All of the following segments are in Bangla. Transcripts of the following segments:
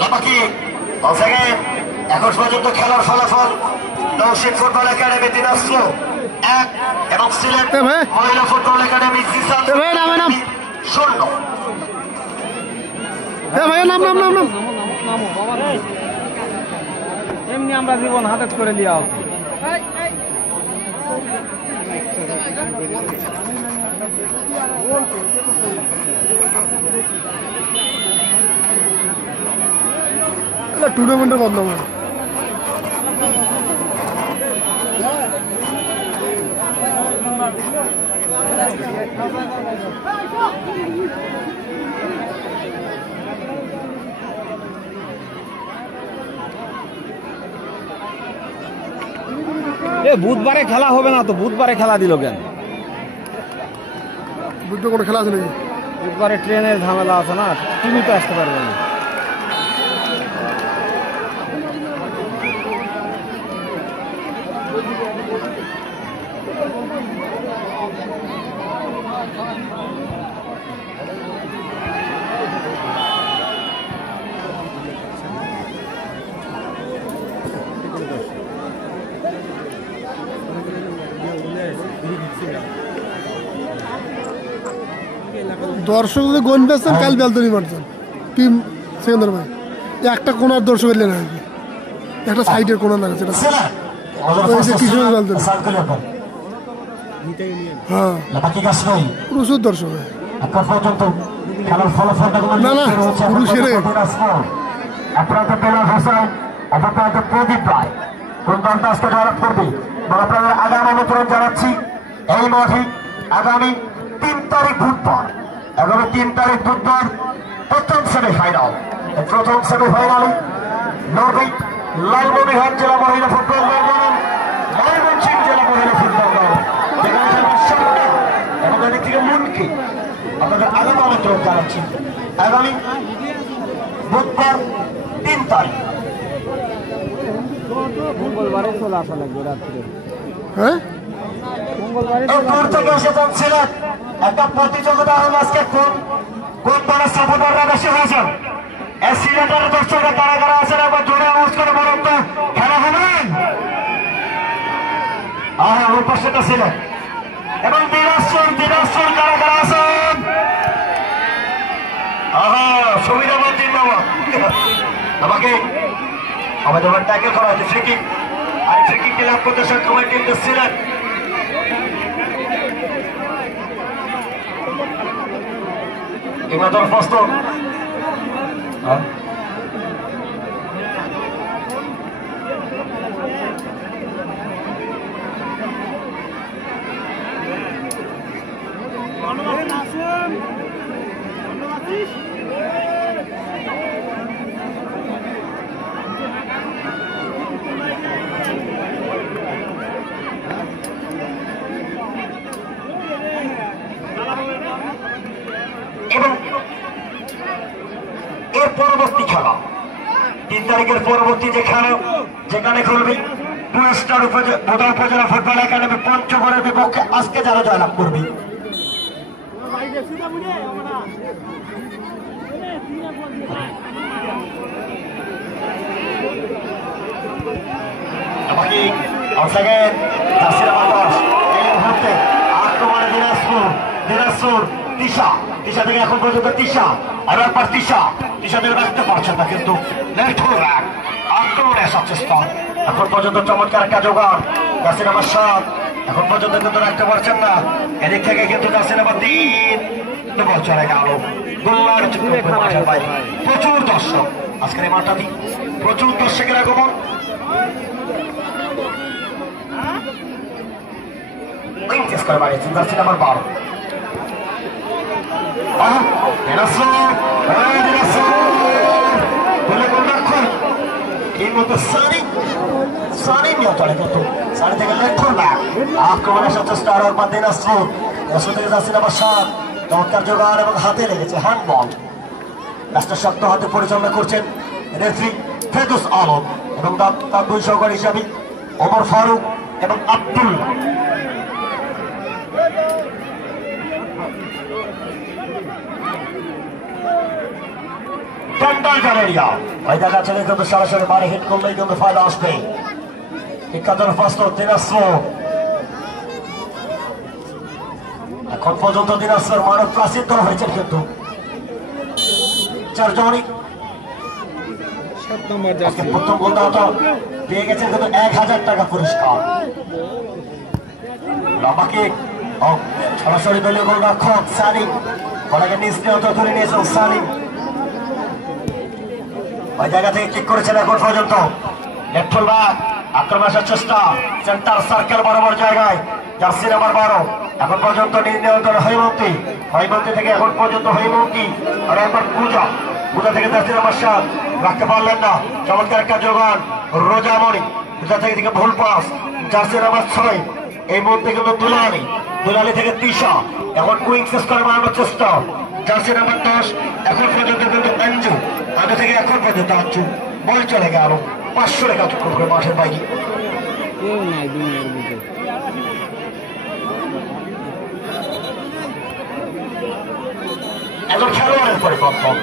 লাপাকি এখন পর্যন্ত খেলার ফলাফল নওশীন ফুটবল একাডেমি দিনাজপুর 1 এবং সিলেট মহিলা ফুটবল একাডেমি 0। এমনি আমরা জীবন হাতে করে লিয়া টুর্নামেন্টের বদনাম বুধবারে খেলা হবে না তো, বুধবারে খেলা দিল কেন? বুধবার কোনো খেলা আছে নাকি? বুধবারে ট্রেনের ঝামেলা আছে না, তুমি তো আসতে পারবে না। দর্শক যদি গোন পেয়েছেন কাল বেলতনি মারছেন টিম সেকেন্দার ভাই একটা কোনার দর্শক এলেন আর কি, একটা সাইডের কোনা লাগে সেটা কিশোর বেলতনি। হ্যাঁ প্রচুর দর্শক না না পুরুষের আগাম আমন্ত্রণ জানাচ্ছি এই মাঠে আগামী 3 তারিখ বুধবার, আগামী 3 তারিখ বুধবার প্রথম সেমিফাইনাল। প্রথম সেমিফাইনালে নরবি লালমনিরহাট জেলা মহিলা ফুটবল দল ময়মনসিংহ জেলা মহিলা ফুটবল দল এবং এদিক থেকে মুনকি আপনাদের আগাম আমন্ত্রণ জানাচ্ছি আগামী বুধবার 3 তারিখ। মঙ্গলবারে চলে আসা লাগবে রাত্রে। হ্যাঁ দূর থেকে এসেছেন সিলেট, একটা প্রতিযোগিতা হল আজকে কোন দলের সাপোর্টাররা বেশি হয়েছেন। এই সিলেটের দর্শকরা কারা কারা আছেন একবার জোরে আওয়াজ করে বলুন তো, খেলা হবে? ওই পাশেটা সিলেট এবং দিনাজপুর কারা কারা আছেন? সুবিধাবাদ জিন্দাবাদ। আমাকে আমাদের ট্যাকেল করা হয়েছে ফ্রি কিক, আর ফ্রি কিকটি লাভ করতে সক্ষম হয় কিন্তু সিলেট। এবার ফার্স্ট এবং এর পরবর্তী খেলা 3 তারিখের পরবর্তী যে খেলা যেখানে খেলবে 2 স্টার উপজেলা ফুটবল একাডেমি পঞ্চগড়ের বিপক্ষে আজকে যারা জয়লাভ করবে। আক্রমণে দিনাজপুর তিশা থেকে এখন পর্যন্ত তিশা আর একবার তিশা থেকে রাখতে পারছেন না, কিন্তু আক্রমণে আসার চেষ্টা এখন পর্যন্ত চমৎকার একটা জোগাড়। নাসির আহমদ সাদ এখন পর্যন্ত কিন্তু রাখতে পারছেন না, এদিক থেকে কিন্তু নাসির আহমদ চলে গেল গোল্লার বাইরে। প্রচুর দর্শক আজকের এই মাঠটাতে, প্রচুর দর্শকের আগমন। করে বাড়িয়েছেন জার্সি নাম্বার 12 চমৎকার জোগাড় এবং হাতে লেগেছে হ্যান্ডবল। ম্যাচটা শক্ত হাতে পরিচালনা করছেন রেফারি ফেরদৌস আলম এবং তার 2 সহকারী হিসাবে ওমর ফারুক এবং আব্দুল। ক্যান্ডাল গ্যালেরিয়া ওই জায়গা থেকে কিন্তু সরাসরি বাড়ি হিট করলেই কিন্তু ফায়দা আসবে। শিক্ষার্থীর প্রস্তুত দিনাজপুর, এখন পর্যন্ত দিনাজপুর মানব প্রাচীর দল হয়েছে কিন্তু চারজনই প্রথম গোলদাতা পেয়ে গেছেন কিন্তু 1000 টাকা পুরস্কার। লম্বা কিক সরাসরি দলীয় গোলরক্ষক সালিম বলাকে নিজ নিয়ন্ত্রণ করে নিয়েছেন সালিম, ওই জায়গা থেকে কিক করেছেন এখন পর্যন্ত লেফট ফুল ব্যাক আক্রমণ আসার চেষ্টা সেন্টার সার্কেল বরাবর জায়গায় জার্সি নাম্বার 12 এখন পর্যন্ত নিজ নিয়ন্ত্রণ হৈমন্তী থেকে এখন পর্যন্ত হৈমন্তী আর একবার পূজা থেকে জার্সি নাম্বার 7 রাখতে পারলেন না, চমৎকার একটা যোগান রোজামণি পূজা থেকে দিকে ভুল পাস জার্সি নাম্বার 6 এই মুহূর্তে কিন্তু দুলালি থেকে তিশা এখন কুইক সিস্টেম বানানোর চেষ্টা জার্সি নাম্বার 10 এখন পর্যন্ত কিন্তু অঞ্জু আগে থেকে এখন পর্যন্ত অঞ্জু বল চলে গেল 500 টাকা চক্র করে মাঠের বাইরে। একজন খেলোয়াড়ের পরিবর্তন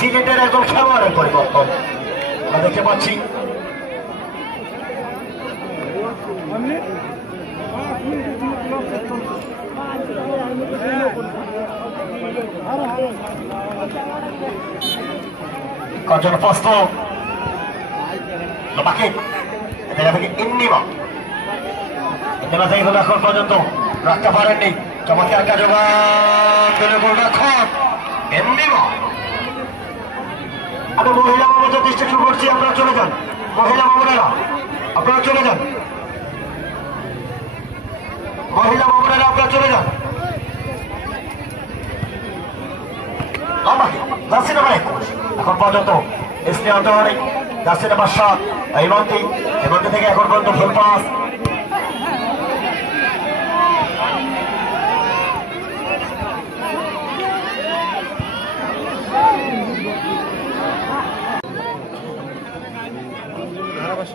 সিলেটের একজন খেলোয়াড়ের পরিবর্তন আমরা দেখতে পাচ্ছি। কজন প্রস্ত বাকি ইন্দিমা থেকে এখন পর্যন্ত রাখতে পারেননি, চমৎকার কাজরক্ষক ইন্দিমা। আমি মহিলা মামলার দৃষ্টি শুরু করছি, আপনারা চলে যান মহিলা মামলারা, আপনারা চলে যান মহিলা মামলারা, আপনারা চলে যান। জার্সি নাম্বার 21 এখন পর্যন্ত জার্সি নাম্বার 7 হেমন্তী থেকে এখন পর্যন্ত ফুল পাস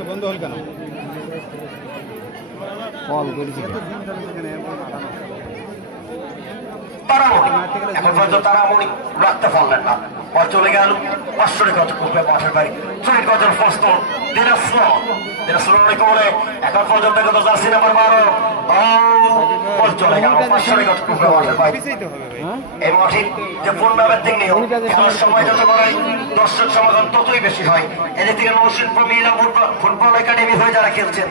বন্ধ হল কেন কল করেছি এখন পর্যন্ত তারামণি রাখতে পারলেন না, বল চলে গেল 500 টাকা করবে মাঠের বাইরে। চলে গেছেন ফার্স্ট দিনাজপুর বলে এখন পর্যন্ত কিন্তু জার্সি নাম্বার 12 বল চলে গেল 500 টাকা করবে মাঠের বাইরে। এই মাঠের যে পূর্ণাবৃত্তিক নিয়ম খেলার সময় যত করে দর্শক সমাগম ততই বেশি হয়। এদের থেকে নৌশিল্প মহিলা ফুটবল একাডেমি হয়ে যারা খেলছেন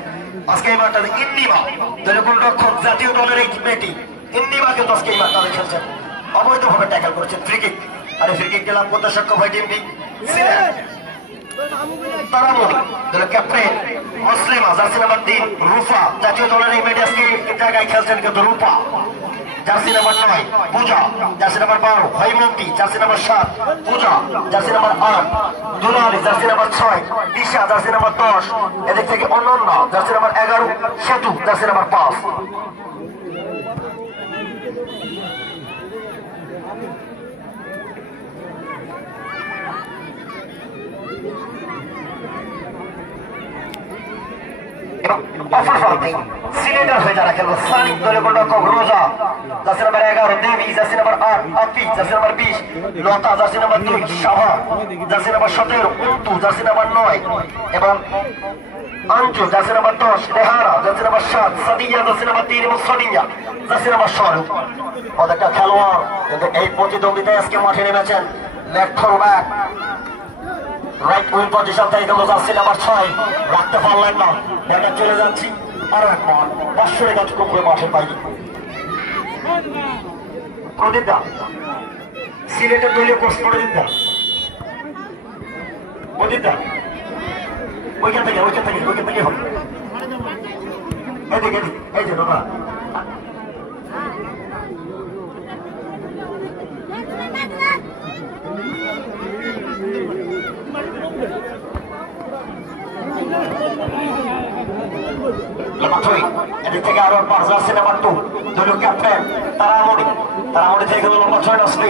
আজকে এই মাঠটা ইন্দিমা গোলরক্ষক জাতীয় দলের এই মেয়েটি ইন্দিমাকে আজকে এই মাঠটা খেলছেন, অবৈধভাবে ট্যাকল করেছেন ফ্রি কিক, আর ফ্রি কিক লাভ করতে সক্ষম হয় টিমটি captain Muslima jersey number 3 Rupa জাতীয় দলের এই মেয়েটি আজকে জায়গায় খেলছেন কিন্তু Rupa jersey number 9 Puja jersey number 12 Haimanti jersey number 7 Puja jersey number 8 Dulali jersey number 6 Disha jersey number 10 এদিক থেকে অনন্য জার্সি নাম্বার 11 সেতু জার্সি নাম্বার 5। সিলেটার হয়ে যারা খেলবো সানিক দলে গোলরক্ষক Roja jersey number 11 Debi jersey number 8 Afi jersey number 20 Lata jersey number 2 Shaha jersey number 17 Uttu jersey number 9 এবং Anju jersey number 10 Rehara jersey number 7 Sadia jersey number 3 এবং সোনিয়া জার্সি নাম্বার 16। অনেকটা খেলোয়াড় কিন্তু এই প্রতিদ্বন্দ্বিতায় আজকে মাঠে নেমেছেন left full back right wing position থেকে কিন্তু জার্সি নাম্বার 6 রাখতে পারলেন না, ব্যাটার চলে যাচ্ছি আরো একবার 500 টাকা করে মাঠের বাইরে। প্রদীপ দা সিলেটের দলীয় কোচ প্রদীপ দা ওইখান থেকে হবে এই যে বাবা এদিক থেকে আরো জার্সি নাম্বার 2 দলীয় ক্যাপ্টেন তারামণি থেকে লম্বা 6 আসলে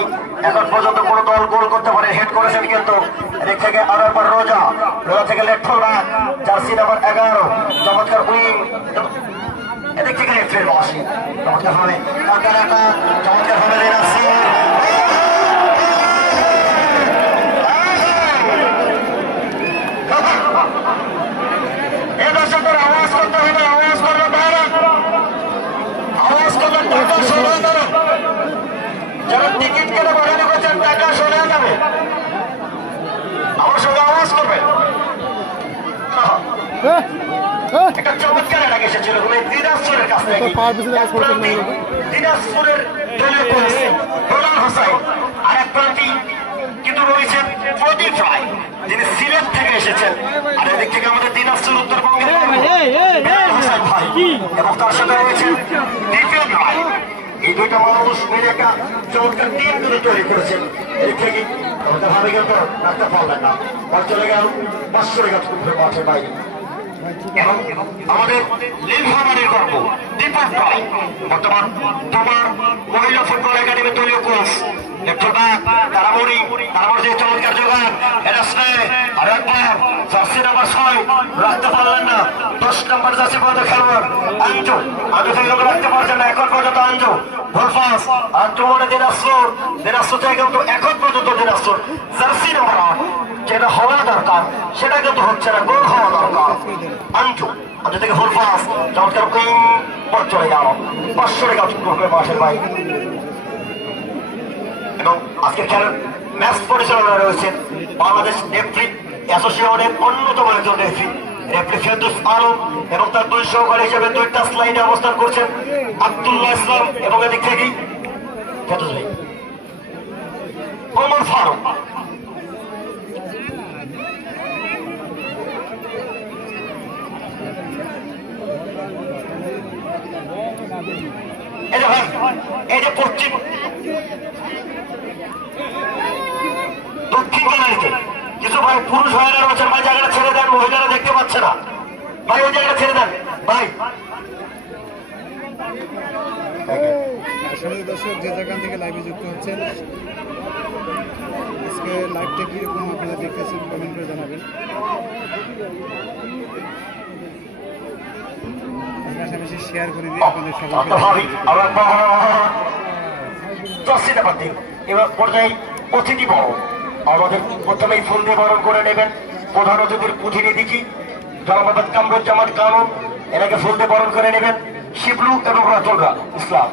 এখন পর্যন্ত কোন দল গোল করতে পারে হেড করেছেন কিন্তু এদিক থেকে আরো একবার রোজা থেকে left full back jersey number 11 চমৎকার উইং এদিক থেকে ফের বসে চমৎকার ভাবে চমৎকার ভাবে এ দর্শকদের আওয়াজ করতে হবে, আওয়াজ করবে বাইরে, আওয়াজ করবে টাকা শোনা যাবে, যারা টিকিট কেটে বাড়ানো করছেন টাকা শোনা যাবে, আমার সঙ্গে আওয়াজ করবে। একটা চমৎকার এলাকা এসেছিল দিনাজপুরের কাছ থেকে, দিনাজপুরের গোলাম হোসাইন, আর এক প্রান্তি কিন্তু রয়েছেন প্রদীপ রায়, যিনি সিলেট থেকে এসেছেন, আর এদিক থেকে আমাদের দিনাজপুর উত্তরবঙ্গের হোসাইন ভাই, এবং তার সাথে রয়েছেন দীপেন রায়। এই দুইটা মানুষ মিলে একটা চমৎকার টিম তুলে তৈরি করেছেন। এদিক থেকে আমাদের ভাবে কিন্তু রাখতে পারলেন না, বল চলে গেল 500 গাছ মাঠের বাইরে। এবং আমাদের নীলফামারীর গর্ব দীপক রায়, বর্তমান তোমার মহিলা ফুটবল একাডেমি দলীয় কোচ, তারামরি যে চমৎকার জোগাড়, এটা আর একবার জার্সি নাম্বার 6 রাখতে পারলেন না, 10 নম্বর জার্সি পর্যন্ত খেলোয়াড় আঞ্জু থেকে রাখতে পারছেন না এখন পর্যন্ত। আঞ্জু ভোলফাস আঞ্জু মানে দিনাজপুর থেকে কিন্তু এখন পর্যন্ত দিনাজপুর জার্সি নাম্বার 8 যেটা হওয়া দরকার সেটা কিন্তু হচ্ছে না, গোল হওয়া দরকার। আঞ্জু থেকে ভোলফাস চমৎকার পর চলে গেল 500 টাকা মাসের ভাই। এবং আজকের খেলার ম্যাচ পরিচালনা রয়েছেন বাংলাদেশ রেফারি অ্যাসোসিয়েশনের অন্যতম একজন রেফারি ফেরদৌস আলম, এবং তার 2 সহকারী হিসেবে 2 টাচ লাইনে অবস্থান করছেন আব্দুল্লাহ ইসলাম, এবং এদিক থেকেই ফেরদৌস ভাই ওমর ফারুক। এই যে পশ্চিম দক্ষিণ কানাড়িতে কিছু ভাই পুরুষ ভাইরা রয়েছেন, ভাই জায়গাটা ছেড়ে দেন, মহিলারা দেখতে পাচ্ছে না, ভাই ওই জায়গাটা ছেড়ে দেন ভাই। আসলে দর্শক যে যেখান থেকে লাইভে যুক্ত হচ্ছেন, আজকে লাইভটা কিরকম আপনারা দেখতেছেন কমেন্ট করে জানাবেন। পাশাপাশি শেয়ার করে দিন আপনাদের সবাই। এবার পর্যায়ে অতিথি বড় আমাদের প্রথমেই ফুল দিয়ে বরণ করে নেবেন প্রধান অতিথির প্রতিনিধি কি জনাব কামরুজ্জামান কানুন, এনাকে ফুল দিয়ে বরণ করে নেবেন শিবলু এবং রাতুলরা ইসলাম।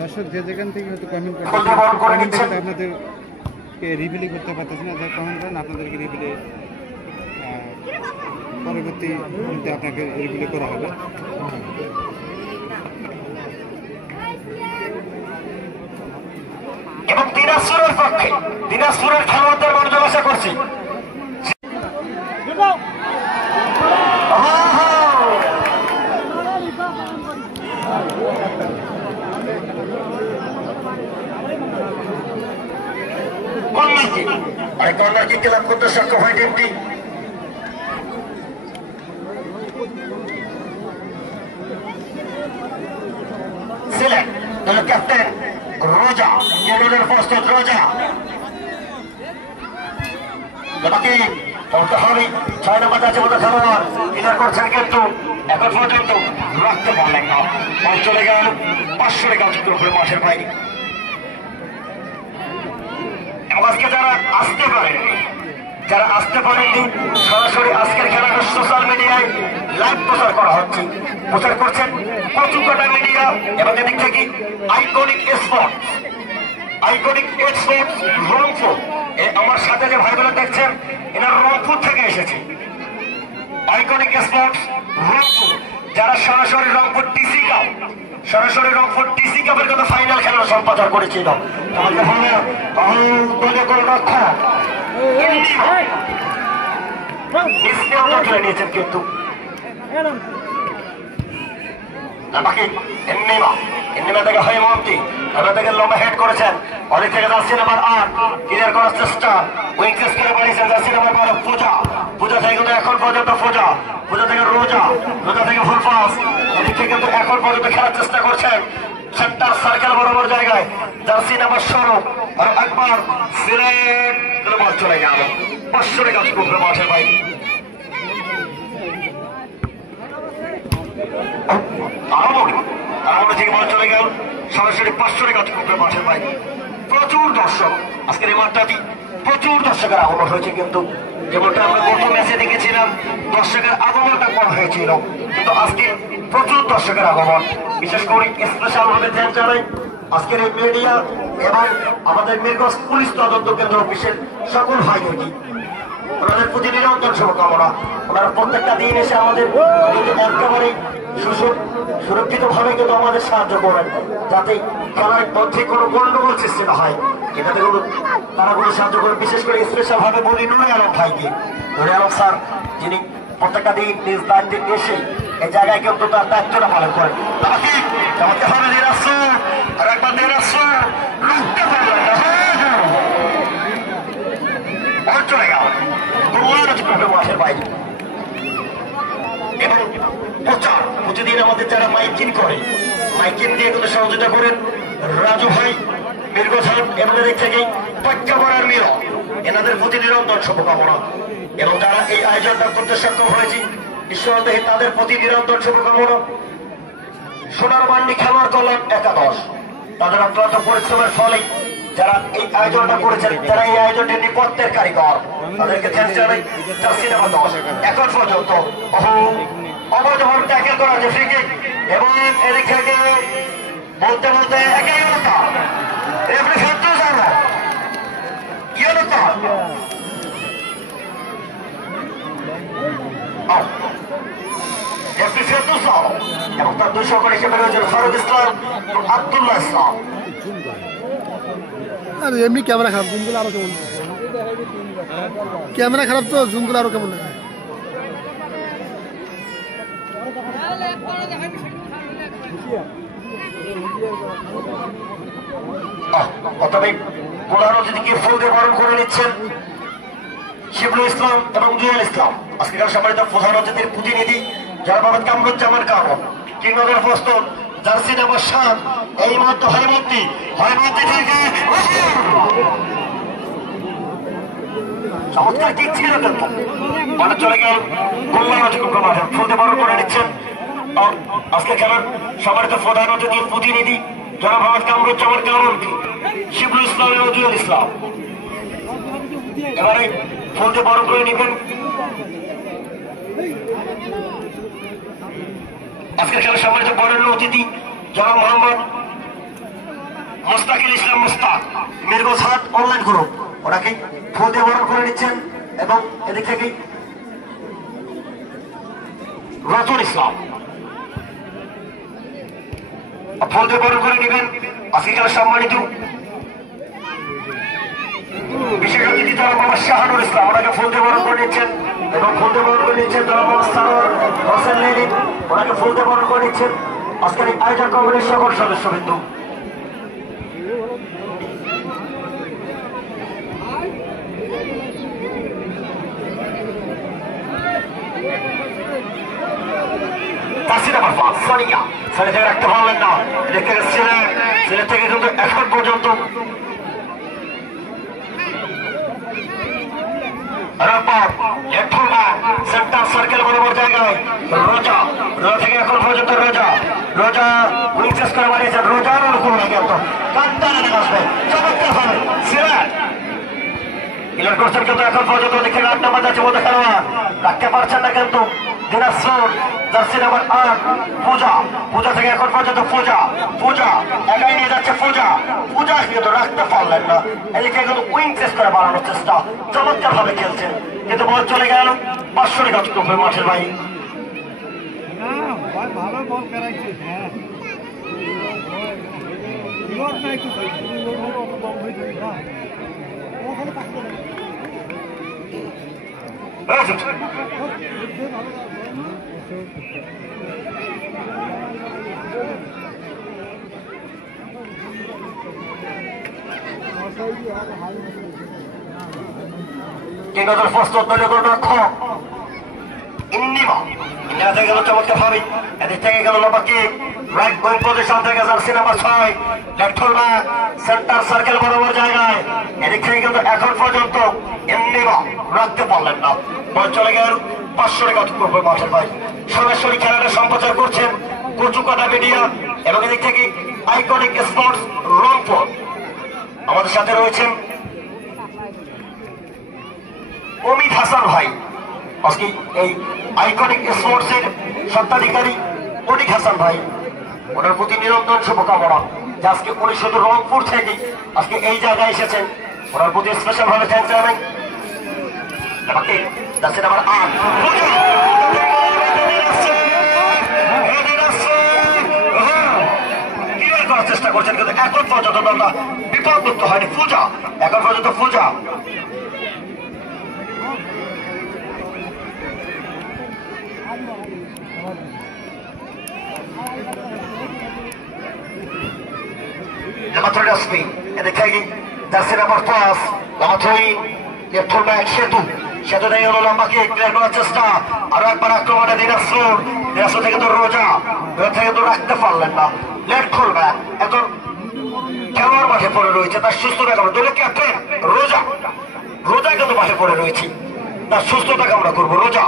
দর্শক যে যেখান থেকে হয়তো কমেন্ট করে নিচ্ছেন, আপনাদেরকে রিভিলি করতে পারতেছেন না, যারা কমেন্ট করেন আপনাদেরকে রিভিলি পরবর্তী আপনাকে রিভিলি করা হবে। এবং দিনাজপুরের পক্ষে দিনাজপুরের খেলোয়াড়দের মনোযোগ আশা করছি। কর্নার কিক লাভ করতে সক্ষম হয় টিমটি। সিলেট দলের ক্যাপ্টেন রোজা, কেরলের প্রস্তুত রোজা, বাকি চলতে হবে 6 নম্বর আছে মতো খেলোয়াড় ক্লিয়ার করছেন, কিন্তু এখন পর্যন্ত রাখতে পারলেন না, বল চলে গেল 500 টাকা চিত্র করে মাসের বাইরে। আজকে যারা আসতে পারেননি সরাসরি আজকের খেলাটা সোশ্যাল মিডিয়ায় লাইভ প্রচার করা হচ্ছে, প্রচার করছেন কচুকাটা মিডিয়া এবং এদিক থেকে আইকনিক স্পোর্টস রংপুর। আমার সাথে যে ভাইগুলো দেখছেন এরা রংপুর থেকে এসেছে। আইকনিক স্পোর্টস রংপুর যারা সরাসরি রংপুর ডিসি কাপের কথা ফাইনাল খেলা সম্প্রচার করেছিল, তোমাকে বলে কোনো রক্ষা তুলে নিয়েছেন, কিন্তু বাকি এমনিমা থেকে হয় মন্ত্রী এবার থেকে লম্বা হেড করেছেন, অনেক থেকে জার্সি নাম্বার 8 ক্লিয়ার করার চেষ্টা, উইকেট করে বাড়িয়েছেন জার্সি নাম্বার 12 পূজা থেকে কিন্তু এখন পর্যন্ত পূজা থেকে রোজা থেকে ফুলফাস, এদিক থেকে কিন্তু এখন পর্যন্ত খেলার চেষ্টা করছেন সেন্টার সার্কেল বরাবর জায়গায় জার্সি নাম্বার 16 আর একবার সিলেট বল চলে গেল 500 টাকা মাঠের বাইরে। তারামণি থেকে বল চলে গেল সরাসরি 500 টাকা অতিক্রম মাঠের বাইরে। প্রচুর দর্শক আজকের এই মাঠটাতে প্রচুর দর্শকের আগমন হয়েছে, কিন্তু যেমনটা আমরা গত ম্যাচে দেখেছিলাম দর্শকের আগমনটা কম হয়েছিল, কিন্তু আজকে প্রচুর দর্শকের আগমন। বিশেষ করে স্পেশাল ভাবে ধ্যান জানাই আজকের এই মিডিয়া এবং আমাদের মিরগঞ্জ পুলিশ তদন্ত কেন্দ্র অফিসের সকল ভাইদেরকে, ওনাদের প্রতি নিরন্তর শুভকামনা। ওনারা প্রত্যেকটা দিন এসে আমাদের একেবারে সুরক্ষিত ভাবে কিন্তু আমাদের সাহায্য করেন, যাতে খেলার মধ্যে কোনো গন্ডগোল সৃষ্টি না হয়। এটাতে কোনো তারা কোনো সাহায্য করেন। বিশেষ করে স্পেশাল ভাবে বলি নুরে আলম ভাইকে, নুরে আলম স্যার যিনি প্রত্যেকটা দিন নিজ দায়িত্বে এসে এই জায়গায় কিন্তু তার দায়িত্বটা পালন করেন। আমাকে হবে নিরাশ্র আর একবার নিরাশ্র লুকতে পারবেন না চলে গেল মাঠের বাইরে। এবং প্রচার প্রতিদিন আমাদের যারা মাইকিং করে মাইকিং দিয়ে কিন্তু সহযোগিতা করেন রাজু ভাই মিরগোছান এবং এদিক থেকেই পট্টাপাড়ার মিল, এনাদের প্রতি নিরন্তর শুভকামনা। এবং যারা এই আয়োজনটা করতে সক্ষম হয়েছে নিঃসন্দেহে তাদের প্রতি নিরন্তর শুভকামনা। সোনার মান্ডি খেলোয়াড় কল্যাণ একাদশ তাদের অত্যন্ত পরিশ্রমের ফলে যারা এই আয়োজনটা করেছেন, যারা এই আয়োজনটির নেপথ্যের কারিগর, তাদেরকে থ্যাংকস জানাই। জার্সি নাম্বার 10 এখন পর্যন্ত অবৈধভাবে ট্যাকেল করা হয়েছে ফ্রি কিক এবং এদিক থেকে বলতে বলতে একেই কথা রেফারি ফেরত যাবে ইয়েলো কার্ড রেফারি ফেরত যাও এবং তার দুই সহকারী হিসেবে রয়েছেন ফারুক ইসলাম এবং আব্দুল্লাহ ইসলাম। আর এমনি ক্যামেরা খারাপ, জুম করলে আরো কেমন, ক্যামেরা খারাপ তো জুম করলে আরো কেমন লাগে। তবে গোলানো দিদিকে ফুল দিয়ে বরণ করে নিচ্ছেন শিবলুল ইসলাম এবং জুয়েল ইসলাম। আজকের সম্মানিত প্রধান অতিথির প্রতিনিধি যারা মোহাম্মদ কামরুজ্জামান কামর কিংবদর প্রস্তুত জার্সি নাম্বার 7 এই মুহূর্তে হয়মন্তি থেকে চমৎকার কিক ছিল, কিন্তু মানে চলে গেল গোল্লার অতিক্রম মাঠে ফুল দিয়ে বরণ করে নিচ্ছেন আজকে খেলার সম্মানিত প্রধান অতিথির প্রতিনিধি যারা মোহাম্মদ কামরুজ্জামান কামর শিবলুল ইসলাম এবং জুয়েল ইসলাম। এবারে ফুল দিয়ে বরণ করে নেবেন আজকের খেলার সম্মানিত বরেণ্য অতিথি যারা মোহাম্মদ মুস্তাকিল ইসলাম মুস্তাক মিরগোছান অনলাইন গ্রুপ, ওনাকে ফুল দিয়ে বরণ করে নিচ্ছেন এবং এদিক থেকে রতন ইসলাম ফুল দিয়ে বরণ করে নেবেন আজকে খেলার সম্মানিত বিশেষ অতিথি যারা মোহাম্মদ শাহানুর ইসলাম, ওনাকে ফুল দিয়ে বরণ করে নিচ্ছেন এবং ফুল দিয়ে বরণ করে নিচ্ছেন যারা মোহাম্মদ সারোয়ার হোসেন লেলিন, ওনাকে ফুল দিয়ে বরণ করে নিচ্ছেন আজকের এই আয়োজন কমিটির সকল সদস্যবৃন্দ। সোনিয়া সোনিয়া থেকে রাখতে পারলেন না, দেখতে গেছিলেন সিলেট থেকে কিন্তু এখন পর্যন্ত সেন্টার সার্কেল বরাবর জায়গায় রোজা থেকে এখন পর্যন্ত রোজা উইংসেস করে মারিয়েছেন। রোজার অনুকূল হয়ে গেল কান্তারা আসবে চমৎকার হবে সিলেট ইলার করছেন, কিন্তু এখন পর্যন্ত দেখে 8 নম্বর যাচ্ছে মধ্যে খেলোয়াড় রাখতে পারছেন না, কিন্তু দিনাজপুর জার্সি নাম্বার 8 পূজা থেকে এখন পর্যন্ত পূজা একাই নিয়ে যাচ্ছে পূজা কিন্তু রাখতে পারলেন না। এদিকে কিন্তু উইং চেস করে বাড়ানোর চেষ্টা চমৎকার ভাবে খেলছেন, কিন্তু বল চলে গেল 500 টাকা অতিক্রম মাঠের ভাই। ভালো বল করাইছে কিংবদর প্রস্তুত দলীয় গোলরক্ষক ইন্নিমা থেকে গেল চমৎকার ভাবে, এদিক থেকে গেল লম্বা কিক রাইট উইং পজিশন থেকে jersey number 6 left fullback centre circle বরাবর জায়গায়, এদিক থেকে কিন্তু এখন পর্যন্ত ইন্নিমা রাখতে পারলেন না। বল চলে গেল 500 টাকা অতিক্রম মাঠের ভাই। সরাসরি খেলাটা সম্প্রচার করছেন কচুকাটা মিডিয়া এবং এদিক থেকে আইকনিক স্পোর্টস রংপুর। আমাদের সাথে রয়েছেন অমিত হাসান ভাই, আজকে এই আইকনিক স্পোর্টস এর স্বত্বাধিকারী অনিক হাসান ভাই, ওনার প্রতি নিরন্তর শুভকামনা যে আজকে উনি শুধু রংপুর থেকে আজকে এই জায়গায় এসেছেন, ওনার প্রতি স্পেশাল ভাবে থ্যাংকস জানাই। আমাকে যাচ্ছে নাম্বার 8 করার চেষ্টা করছেন, কিন্তু এখন পর্যন্ত দলটা বিপদমুক্ত হয়নি। পূজা এখন পর্যন্ত পূজা Lamatrina Spin, and the taking that's in number 12. Lamatrina, the fullback Shetu. Shetu de Yolo Lambaki, Glenrochester, Arak Barakova, Dinasur, they also take the Roja, they'll take the Rakhtafalenda, let fullback, and the Kamar Mahe for Ruichi, the Shusto, the captain, Roja, Roja got the Mahe for Ruichi, the Shusto Takamra Kurbo, Roja.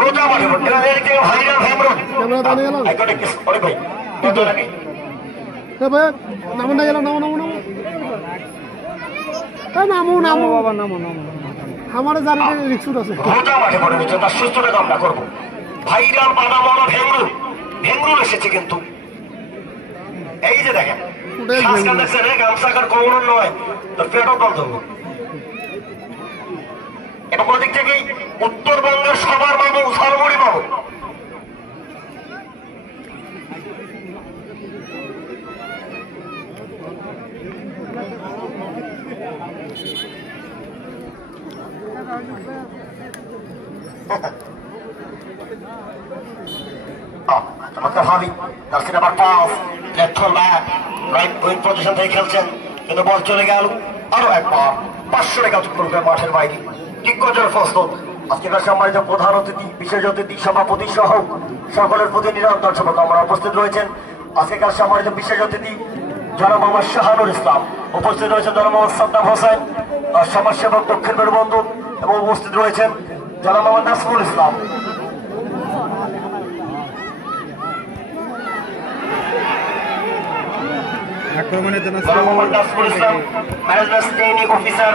Roja Mahe for anything higher Hamron. I got a kiss, Oliver. আমার জানি রিক্সুট আছে সুস্থতা কামনা করবো। ভাইরাল বানামনা ভেঙ্গুল এসেছে, কিন্তু এই যে দেখেন দেখছেন গামসাকার কমন নয়, তোর পেটও দল ধরবো। এবং ওদিক থেকেই উত্তরবঙ্গের সবার বাবু ঝালমুড়ি বাবু চমৎকার ভাবি jersey number 5 left back right wing position থেকে খেলছেন, কিন্তু বল চলে গেল আরো একবার 500 টাকা করবে মাঠের বাইরে। দিগ্গজের প্রস্তুত আজকের সম্মানিত প্রধান অতিথি, বিশেষ অতিথি, সভাপতি সহ সকলের প্রতি নিরন্তর শুভকামনা উপস্থিত রয়েছেন। আজকের সম্মানিত বিশেষ অতিথি জনাব মোহাম্মদ শাহানুর ইসলাম, উপস্থিত রয়েছেন জনাব মোহাম্মদ সাদ্দাম হোসেন সমাজসেবক দক্ষিণ মেরুবন্ধু, এবং উপস্থিত রয়েছেন জনাব Mohammad Nasmul Islam. Nasmul Islam management training officer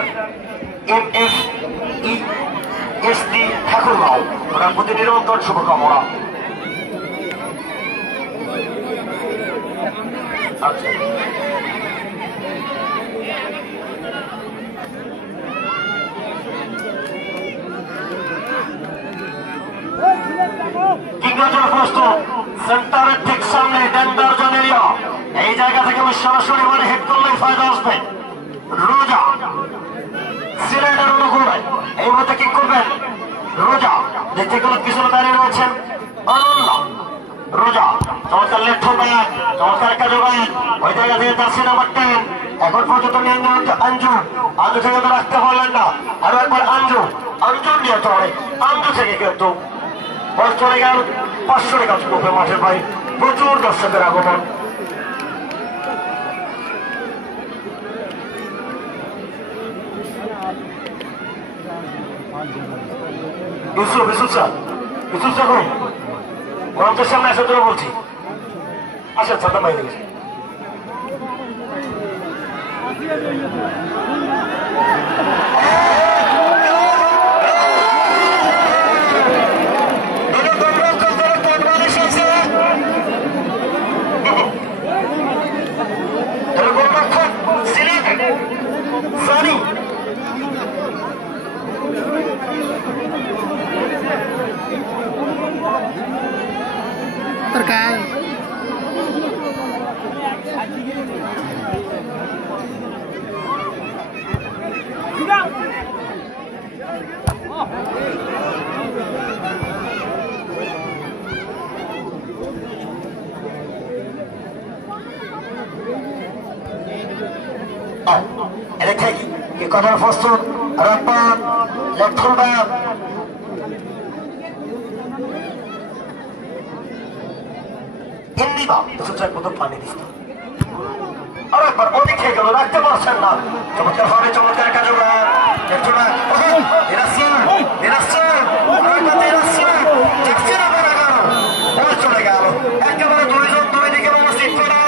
MFESD Thakurgaon, ওনার প্রতি নিরন্তর শুভকামনা। আচ্ছা সেন্টারের ঠিক সামনে ডেন্ডার জোন এরিয়া, এই জায়গা থেকে আমি সরাসরি মানে হেড করলেই ফায়দা আসবে। রোজা সিলেটের অনুকূলে এই মুহূর্তে কি করবেন? রোজা দেখতে গেলে পিছনে দাঁড়িয়ে রয়েছেন অনন্য রোজা, চমৎকার লেফট ব্যাক, চমৎকার একটা যোগান ওই জায়গা থেকে জার্সি নাম্বার 10 এখন পর্যন্ত নিয়ে আঞ্জু থেকে তো রাখতে পারলেন না, আরো একবার আঞ্জু নিয়ে চলে আঞ্জু থেকে কিন্তু বল চলে গেল 500 টাকা চলবে মাঠের বাইরে, প্রচুর দর্শকের আগমন। ইউসুফ যখন মঞ্চের সামনে আসার জন্য বলছি, আসেন সাদ্দাম ভাই দেখেছি। terkait ele tegi ki kadar fostun Rabban left fullback Indiba tutucak butup pani disti আর একবার ওদিক থেকে গেল রাখতে পারছেন না চমৎকার ভাবে চমৎকার কাজ একেবারে দুইজন দুই দিকে মনস্থির করা।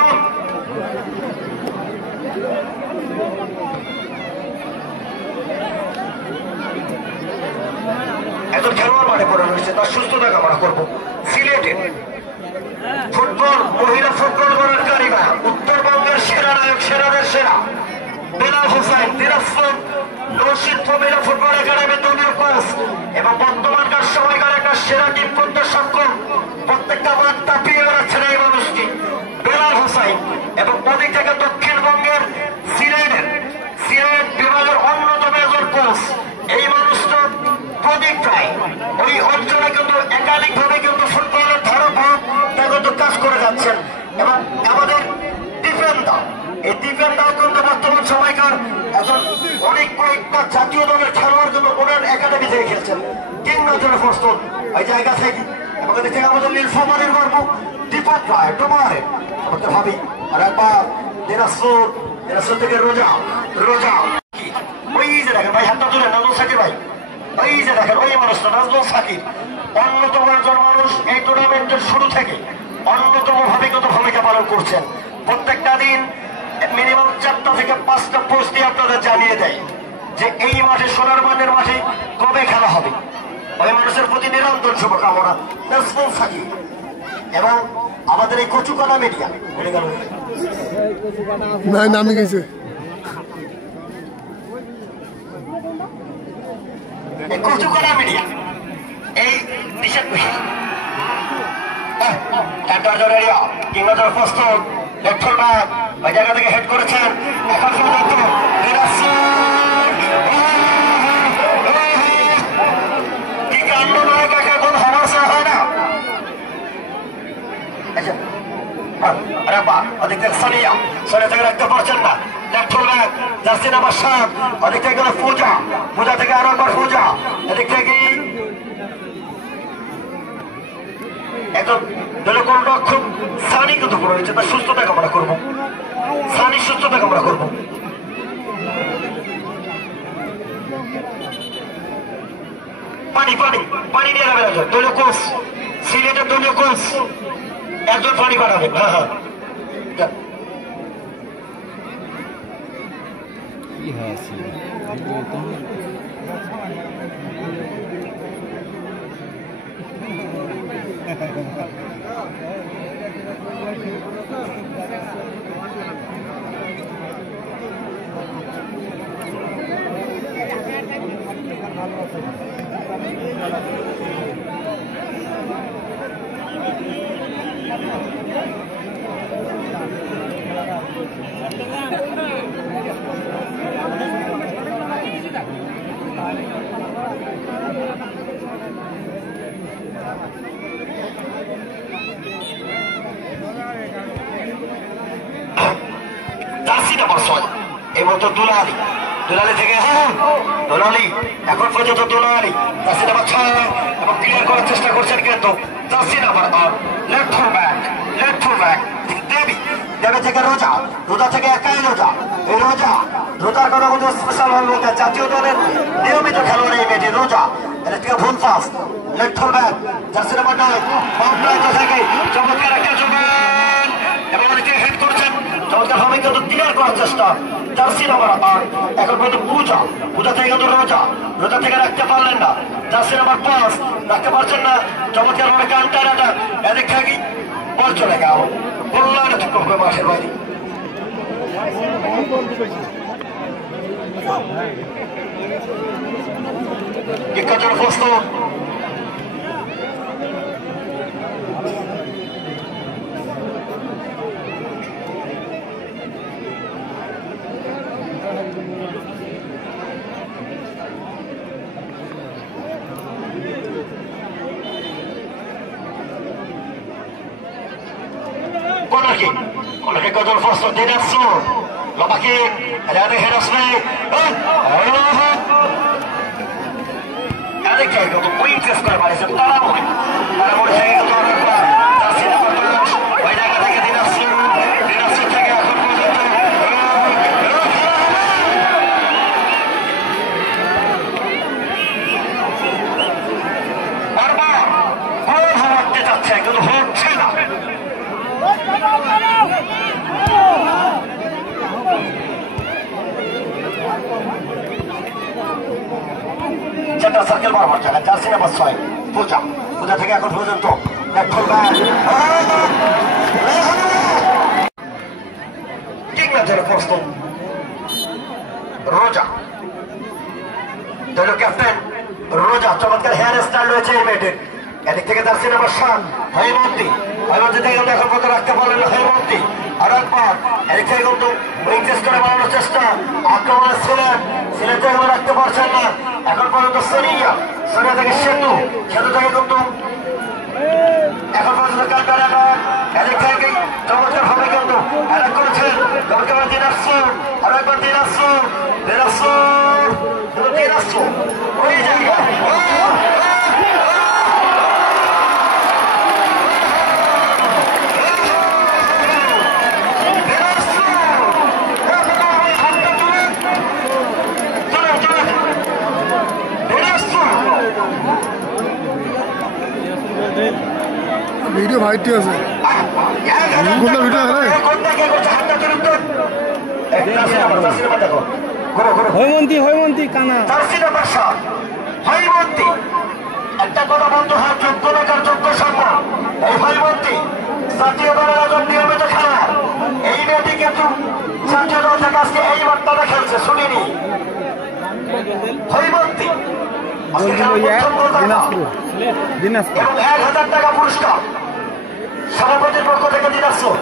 একজন খেলোয়াড় মাঠে পড়ে রয়েছে, তার সুস্থতা কামনা করবো। সিলেটে ফুটবল, মহিলা ফুটবল করার কারিগর, উত্তরবঙ্গের সেরা নায়ক, সেরাদের সেরা বেলাল হোসেন, দিনাজপুর নরসিংহ মহিলা ফুটবল একাডেমি দলীয় কোচ এবং বর্তমানকার সময়কার একটা সেরা টিম করতে সক্ষম, প্রত্যেকটা বার তাপিয়ে বেড়াচ্ছেন এই মানুষটি বেলাল হোসেন। এবং ওদিক থেকে দক্ষিণবঙ্গের সিলেট বিভাগের অন্যতম একজন কোচ এই মানুষটা প্রদীপ রায়। ওই অঞ্চলে কিন্তু একাধিকভাবে কিন্তু ফুটবলের ধারক কিন্তু কাজ করে যাচ্ছেন। এবং আমাদের ডিফেন্ডার, এই ডিফেন্ডার কিন্তু বর্তমান সময়কার এখন অনেক কয়েকটা জাতীয় দলের খেলোয়াড় কিন্তু ওনার একাডেমি থেকে খেলছেন। কিং নজরে প্রস্তুত ওই জায়গা থেকে এবং এদিক থেকে আমাদের নীলফামারীর গর্ব দীপক রায় ডোমারে আমাদের ভাবি। আর একবার দিনাজপুর থেকে রোজা ওই যে দেখেন ভাই, হাতটা তুলে নাজমুল সাকির ভাই, ওই যে দেখেন ওই মানুষটা নাজমুল সাকির অন্যতম একজন মানুষ এই টুর্নামেন্টের শুরু থেকে অন্যতম ভাবে কত ভূমিকা পালন করছেন। প্রত্যেকটা দিন মিনিমাম 4টা থেকে 5টা পোস্ট দিয়ে আপনাদের জানিয়ে দেয় যে এই মাঠে সোনারবান্নের মাঠে কবে খেলা হবে। ওই মানুষের প্রতি নিরন্তর শুভকামনা নাজমুল সাকির। এবং আমাদের এই কচুকানা মিডিয়া বলে গেল নামে গেছে কচুকানা মিডিয়া এই বিশেষ প্রস্তুত ওই জায়গা থেকে হেড করেছেন। এখন পর্যন্ত কি কাণ্ড নয়, কাকে কোন সমস্যা হয় না। সানিয়া থেকে রাখতে পারছেন না, জার্সি নাম্বার 7 ওদিক থেকে গেল পূজা থেকে আরো একবার পূজা, এদিক থেকে একদম খুব সানি কিন্তু পড়ে রয়েছে, তার সুস্থতা কামনা করবো, সানির সুস্থতা কামনা করবো। পানি নিয়ে যাবে একজন দলীয় কোচ, সিলেটের দলীয় কোচ একজন পানি পাঠাবে। হ্যাঁ এই মতো দুলালি থেকে দোলালি এখন পর্যন্ত দোলালি জার্সি নাম্বার 6 এবং ক্লিয়ার করার চেষ্টা করছেন কিন্তু জার্সি নাম্বার 8 লেফট ব্যাক দেবে থেকে রোজা থেকে একাই রোজার কথা বলতে স্পেশাল ভাবে বলতে জাতীয় দলের নিয়মিত খেলোয়াড় এই মেয়েটি রোজা। এটা থেকে ভুল pass left back jersey number 9 থেকে চমৎকার একটা জোগান এবং অনেকে হেড করছেন চমৎকার ভাবে কিন্তু ক্লিয়ার করার চেষ্টা জার্সি নাম্বার 8 এখন পর্যন্ত পূজা থেকে কিন্তু রোজা থেকে রাখতে পারলেন না, জার্সি নাম্বার 5 রাখতে পারছেন না, চমৎকার ভাবে কাউন্টার অ্যাটাক এদিক থেকে বল চলে গেল কল্যাণ ঠুকো মাঠের বাইরে। কিকার প্রস্তুত Con che cosa forse di nessuno lo ma che la de Herosme e che con un quinto score ma se sta la muore che torna qua si la porta vai da che di nessuno che ha ormai cosa hচ্ছে কিন্তু হচ্ছে না সেন্টার সার্কেল বরাবর জায়গায় জার্সি নাম্বার 6 পূজা পূজা থেকে এখন পর্যন্ত প্রস্তুত রোজা দলীয় ক্যাপ্টেন রোজা চমৎকার হেয়ার স্টাইল রয়েছে এই মেয়েটির এদিক থেকে জার্সি নাম্বার 7 হৈমন্তী হৈমন্তী থেকে কিন্তু এখন পর্যন্ত রাখতে পারলেন না হৈমন্তী আর একবার এদিক থেকে কিন্তু উইংচেস করে বানানোর চেষ্টা আক্রমণে ছিলেন ছিলেন থেকে রাখতে পারছেন না এখন পর্যন্ত সোনিয়া সোনিয়া থেকে সেতু সেতু থেকে কিন্তু এখন পর্যন্ত কালকারা এদিক থেকে চমৎকার ভাবে কিন্তু অ্যাটাক করেছেন চমৎকার দিনাজপুর আর একবার দিনাজপুর দিনাজপুর ওই জায়গা ভিডিও ভাইটি আছে হৈমন্তী কানা হৈমন্তী একটা কথা বন্ধু হয় যোগ্য নেতার যোগ্য সম্মান এই হৈমন্তী জাতীয় দলের একজন নিয়মিত খেলা এই মেয়েটি কিন্তু জাতীয় দল থেকে আজকে এই বার্তাটা খেলছে শুনিনি হৈমন্তী এবং 1000 টাকা পুরস্কার সভাপতির পক্ষ থেকে দিনাজপুর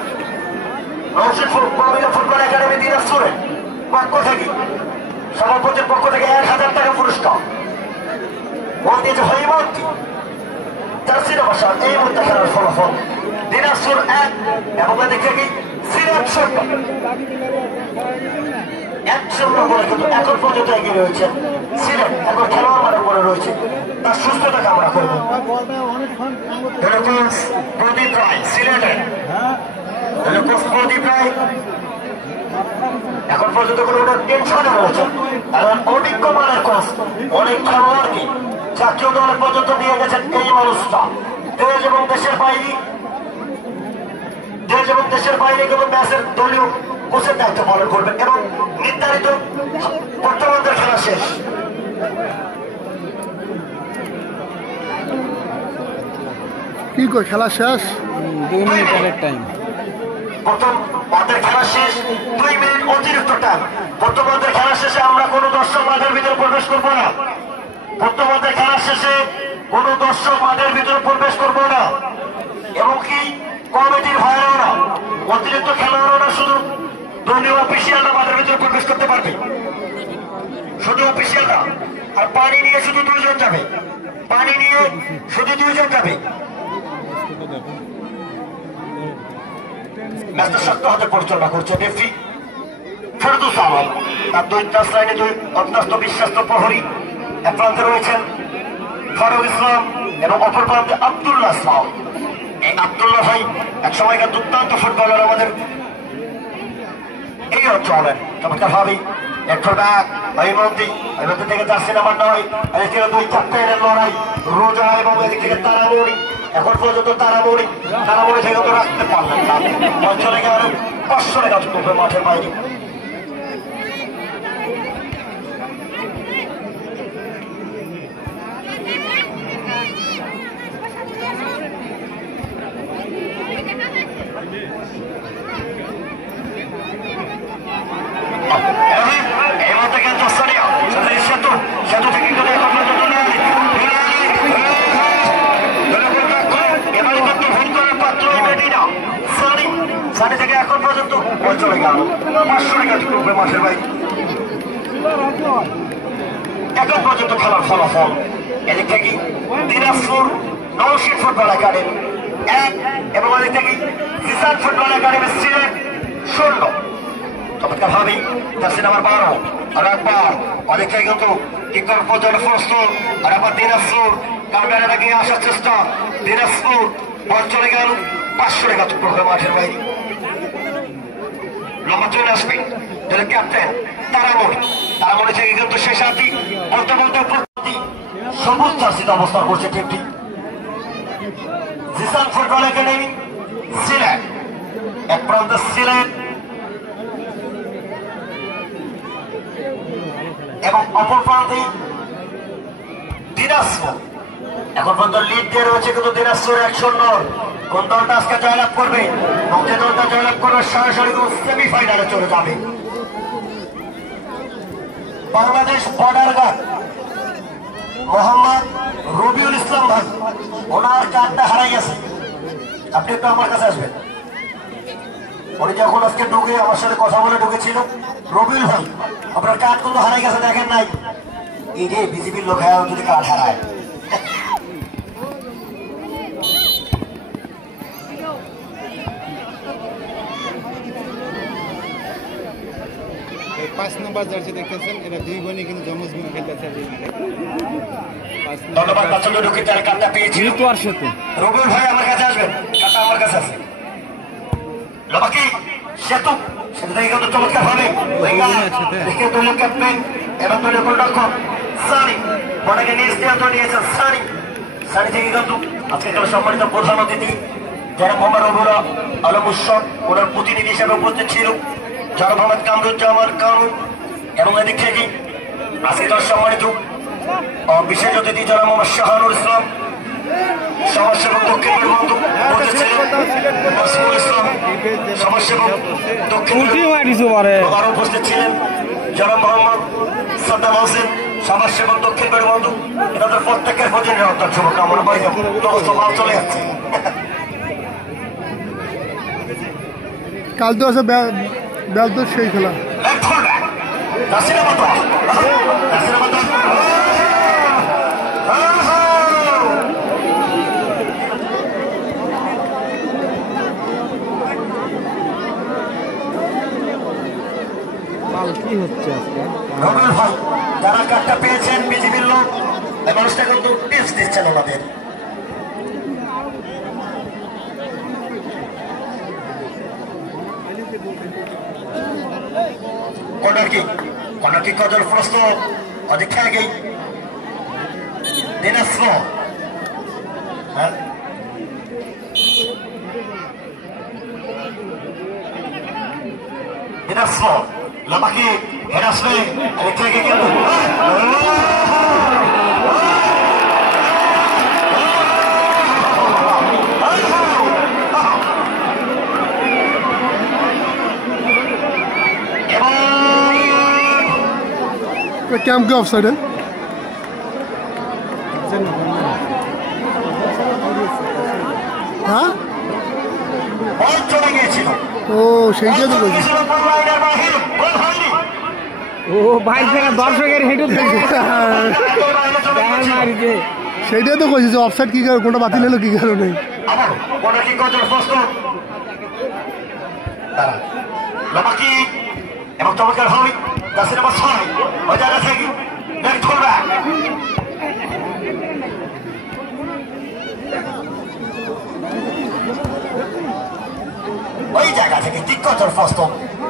ফুটবল একাডেমি দিনাজপুরের পক্ষ থেকে সভাপতির পক্ষ থেকে 1000 টাকা পুরস্কার ও দিয়েছে হৈমন্তী জার্সি নাম্বার 7 এই মুহূর্তে খেলার ফলাফল দিনাজপুর 1 এবং এদিক থেকে সিলেট 0 1-0 করে কিন্তু এখন পর্যন্ত এগিয়ে রয়েছে সিলেট এখন খেলোয়াড় মানের উপরে রয়েছে তার সুস্থতা কামনা করবে প্রদীপ রায় সিলেটের প্রদীপ রায় এখন পর্যন্ত কোনো টেনশনে রয়েছে কারণ অভিজ্ঞ মানের কোচ অনেক খেলোয়াড়কে জাতীয় দলের পর্যন্ত নিয়ে গেছেন এই মানুষটা দেশ এবং দেশের বাইরে কিন্তু ম্যাচের দলীয় কোচের দায়িত্ব পালন করবেন এবং নির্ধারিত বর্তমানের খেলা শেষ কি কই খেলা শেষ 2 মিনিট টাইম প্রথম পদের খেলা শেষ 2 মিনিট অতিরিক্ত টাইম বর্তমানের খেলা শেষে আমরা কোনো দর্শক মাঠের ভিতরে প্রবেশ করব না বর্তমানের খেলা শেষে কোনো দর্শক মাঠের ভিতরে প্রবেশ করব না এবং কি কমিটির ভাইরাও না অতিরিক্ত খেলোয়াড়রা শুধু দলীয় অফিসিয়ালরা মাঠের ভিতরে প্রবেশ করতে পারবে শুধু অফিসিয়ালরা আর পানি নিয়ে শুধু 2 জন যাবে পানি নিয়ে শুধু 2 জন যাবে ম্যাচটা শক্ত হাতে পরিচালনা করছে রেফারি ফেরদৌস আলম তার 2 টাচ লাইনে 2 অত্যন্ত বিশ্বস্ত প্রহরী এক প্রান্তে রয়েছেন ফারুক ইসলাম এবং অপর প্রান্তে আব্দুল্লাহ ইসলাম এই আব্দুল্লাহ ভাই এক সময়কার দুর্দান্ত ফুটবলার আমাদের এই অঞ্চলের চমৎকার ভাবে হৈমন্তী থেকে জার্সি নাম্বার 9 এদিক থেকে 2 ক্যাপ্টেনের লড়াই রোজা এবং এদিক থেকে তারামণি এখন পর্যন্ত তারামণি থেকে তো রাখতে পারলেন না অঞ্চলে গেল 500 টাকা চুক্তি মাঠের বাইরে সানি থেকে এখন পর্যন্ত চলে গেল 500 টাকা চুক্তি মাঠের বাইরে এখন পর্যন্ত খেলার ফলাফল এদিক থেকে দিনাজপুর নওশীন ফুটবল একাডেমি 1 এবং এদিক থেকে জিসান ফুটবল একাডেমি সিলেট 0 চমৎকার ভাবে জার্সি নাম্বার 12 আর একবার অনেক থেকে কিন্তু কিকার পর্যন্ত প্রস্তুত আর একবার দিনাজপুর কাউন্টারে গিয়ে আসার চেষ্টা দিনাজপুর বল চলে গেল 500 টাকা চুক্তি মাঠের বাইরে লম্বা চলে আসবে দলের ক্যাপ্টেন তারামণি থেকে কিন্তু শেষ আতি বলতে সবুজ জার্সিতে অবস্থান করছে টিমটি জিসান ফুটবল একাডেমি সিলেট এক প্রান্তে সিলেট এবং অপর প্রান্তে দিনাজপুর। এখন পর্যন্ত লিড দিয়ে রয়েছে কিন্তু দিনাজপুর 1-0। কোন দলটা আজকে জয়লাভ করবে এবং যে দলটা জয়লাভ করবে সরাসরি সেমিফাইনালে চলে যাবে। বাংলাদেশ বর্ডার গার্ড মোহাম্মদ রবিউল ইসলাম ভাই, ওনার কার্ডটা হারাই গেছে। আপনি একটু আমার কাছে আসবেন। উনি যখন আজকে ঢুকে আমার সাথে কথা বলে ঢুকেছিল, রবিউল ভাই আপনার কার্ড কিন্তু হারাই গেছে, দেখেন নাই? এই যে বিজেপির লোক যদি কার্ড হারায়। এই 5 নম্বর জার্সি দেখতেছেন, এরা দুই বোনই কিন্তু জমজ বোন খেলতেছে। ধন্যবাদ বাচ্চাদের ঢুকে তার কার্ডটা পেয়েছি। তো আর সাথে রবিউল ভাই আমার কাছে আসবেন, কার্ডটা আমার কাছে আছে। লবাকি সেতু সেতু থেকে কিন্তু চমৎকার হবে দলীয় ক্যাপ্টেন এবং দলীয় গোলরক্ষক সানি ওনাকে নিজ দেওয়া নিয়েছেন। সানি থেকে কিন্তু আজকে খেলা সম্মানিত প্রধান অতিথি যারা মোহাম্মদ রবুল আলম উৎসব ওনার প্রতিনিধি হিসেবে উপস্থিত ছিল, যারা মোহাম্মদ কামরুজ্জামান কানুন এবং এদিক থেকে আজকে তার সম্মানিত বিশেষ অতিথি যারা মোহাম্মদ শাহানুর ইসলাম সমাজসেবক দক্ষিণ বন্ধু ইসলাম সমাজসেবক দক্ষিণ আরো উপস্থিত ছিলেন যারা মোহাম্মদ সাদ্দাম হোসেন সমাজসেবক দক্ষিণ বন্ধু। এনাদের প্রত্যেকের প্রতি নিরাপত্তার শুভকামনা পাই। মাল চলে যাচ্ছে। কাল তো আছে বেলদর সেই খেলা। কি হচ্ছে আজকে? রবিউল ভাই যারা কার্ডটা পেয়েছেন বিজেপির লোক, এই মানুষটা কিন্তু টিপস দিচ্ছেন আমাদের। কর্নার কিক করার প্রস্তুত অধিক আগেই দিনাজপুর। দিনাজপুর লবাকি হেড আসবে থেকে কিন্তু ক্যাম্প কে অফসাইডে হ্যাঁ চলে গিয়েছিল। ও সেইটাই তো বলছি। ও ভাই সেটা দর্শকের হেঁটে সেইটাই তো কইছি যে অফসাইড কি কারণে, কোনটা বাতিল হলো কি কারণে। আবার কোনটা কি করার প্রস্তুত তারা লবাকি এবং চমৎকার হবে জার্সি নাম্বার 6 ওই জায়গা থেকে ব্যাক করবে। ওই জায়গা থেকে দিগ্গজের প্রস্তুত,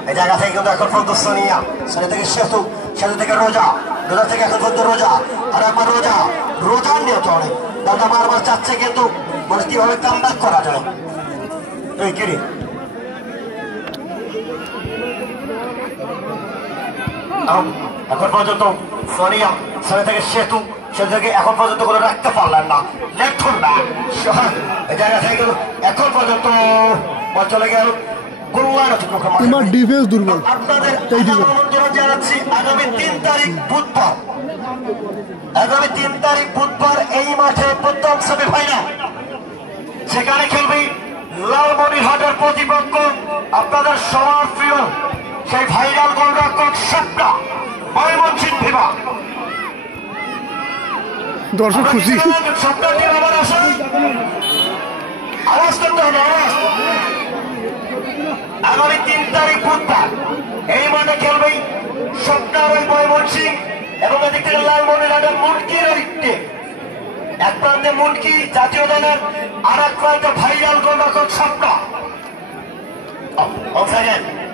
এই জায়গা থেকে কিন্তু এখন পর্যন্ত সোনিয়া, সোনিয়া থেকে সেতু, সেতু থেকে রোজা, রোজা থেকে এখন পর্যন্ত রোজা, আর একবার রোজার নিয়ন্ত্রণে দলটা বারবার চাচ্ছে কিন্তু মানে কিভাবে কামব্যাক করা যায়। এই কিরে এখন পর্যন্ত সোনিয়া, সোনিয়া থেকে সেতু, সেতু থেকে এখন পর্যন্ত কোনো রাখতে পারলেন না। লেফট ব্যাক এই জায়গা থেকে এখন পর্যন্ত বল চলে গেল। তোমার ডিফেন্স দুর্বল। আপনাদের আমন্ত্রণ জানাচ্ছি আগামী 3 তারিখ বুধবার এই মাঠে প্রথম সেমিফাইনাল, সেখানে খেলবে লালমনিরহাটের প্রতিপক্ষ আপনাদের সবার প্রিয় সেই ভাইরাল গোলরক্ষক স্বপ্না ময়মনসিংহ বিভাগ। দর্শক খুশি। স্বপ্নাটি আবার আসেন, আওয়াজ করতে হবে, আওয়াজ। আগামী 3 তারিখ বুধবার এই মাঠে খেলবে স্বপ্নার ওই ময়মনসিংহ এবং এদিক থেকে লালমনিরহাটের মুটকির ওইদিকে। এক প্রান্তে মুটকি জাতীয় দলের, আর এক প্রান্তে ভাইরাল গোলরক্ষক Swapna.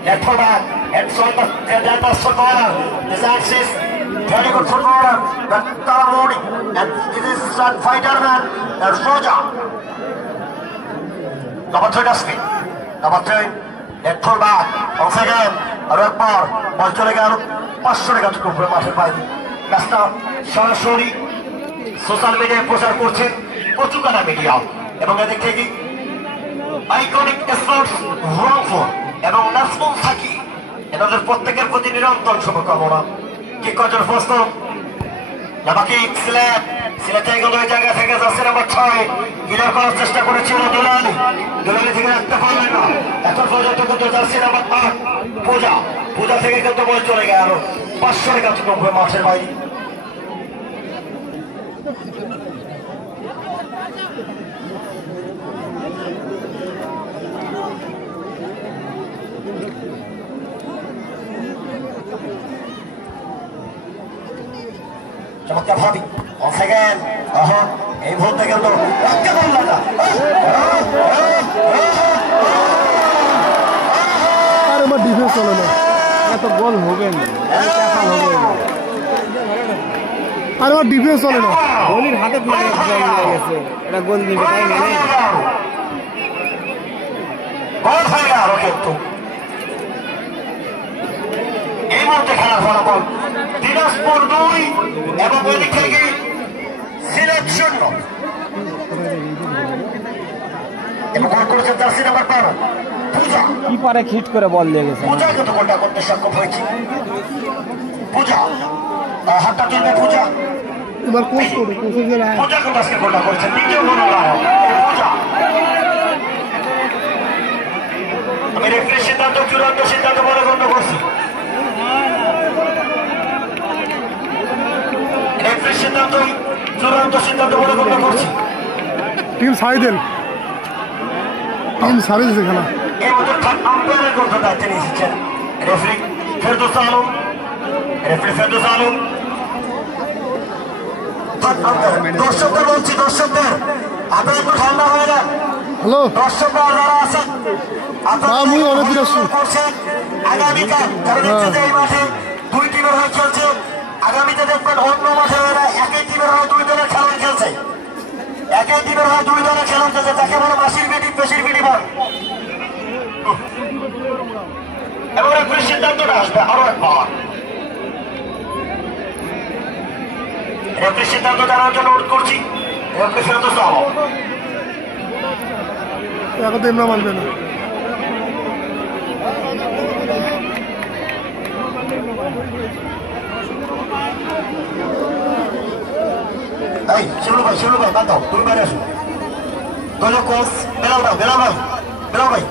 Left fullback, and so that was footballer. This is very good footballer, but Talamoni, and this is that fighter man, that's Roja. Number 3 Dusty, number 3, left fullback, once again, Rakbar, ball চলে গেল 500 টাকা উপরে মাঠের বাইরে। ম্যাচটা সরাসরি সোশ্যাল মিডিয়ায় প্রচার করছেন কচুকানা মিডিয়া এবং এদিক থেকে আইকনিক স্পোর্টস রংপুর এবং নাজমুল সাকি এনাদের প্রত্যেকের প্রতি নিরন্তর শুভকামনা। কি কজন প্রস্তুত নাকি সিলেট সিলেটে এগুলো ওই জায়গা থেকে যাচ্ছে নাম্বার 6 ক্লিয়ার করার চেষ্টা করেছিল দুলালি থেকে রাখতে পারলেন না। এখন পর্যন্ত কিন্তু যাচ্ছে নাম্বার 8 পূজা থেকে কিন্তু বল চলে গেল 591 মাঠের বাইরে। চমৎকার ভাবি সেকেন্ড এই ভোট থেকে তো রাখতে পারল না। আর আমার ডিফেন্স চলে না, এত গোল হবে না, আর আমার ডিফেন্স চলে না। গোলির হাতে গেছে, এটা গোল নিবে তাই না? গোল হয়ে গেল কিন্তু এই মুহূর্তে খেলার ফলাফল দিনাজপুর 2 এবং ওইদিক থেকে সিলেট 0 এবং গোল করেছে জার্সি নাম্বার 12 পূজা। কি পারে হিট করে বল দিয়ে গেছে। পূজা কিন্তু গোলটা করতে সক্ষম হয়েছে। পূজা হাতটা তুলবে পূজা, এবার কোচ করবে, কোচের যে রায় পূজা কিন্তু আজকে গোলটা করেছে। দ্বিতীয় গোল পূজা। আমি রেফারির সিদ্ধান্ত চূড়ান্ত সিদ্ধান্ত বলে গণ্য করছি। রেফারির সিদ্ধান্ত চূড়ান্ত সিদ্ধান্ত বলে গণ্য করছি। টিম ছাড়ি দেন, টিম ছাড়ি দিয়েছে খেলা। এই মধ্যে আম্পায়ারের কথা দায়িত্বে নিয়ে এসেছেন রেফারি ফেরদৌস আলম। দর্শকদের বলছি, দর্শকদের আপনারা একটু ঠান্ডা হয়ে যান। হ্যালো, দর্শকরা যারা আছেন আমি অনেক দূর আসছি। করছেন আগামীকাল, কারণ হচ্ছে যে এই মাঠে 2 টিমের হয়ে খেলছে। আগামীতে দেখবেন অন্য মাঠে একই টিমের হয়ে 2 দলের খেলা খেলছে, একই টিমের হয়ে 2 দলের খেলা খেলছে, যাকে বলে মাসির বেটি পেশির বেটি বল। এবং রেফারির সিদ্ধান্তটা আসবে আরো একবার। রেফারির সিদ্ধান্ত জানার জন্য অনুরোধ করছি রেফারি ফেরদৌস আলম। এখন তো এমরা মানবে না। এই শিরু ভাই বাদ দাও, তুমি বাইরে আসো। দলীয় কোচ বেলাল ভাই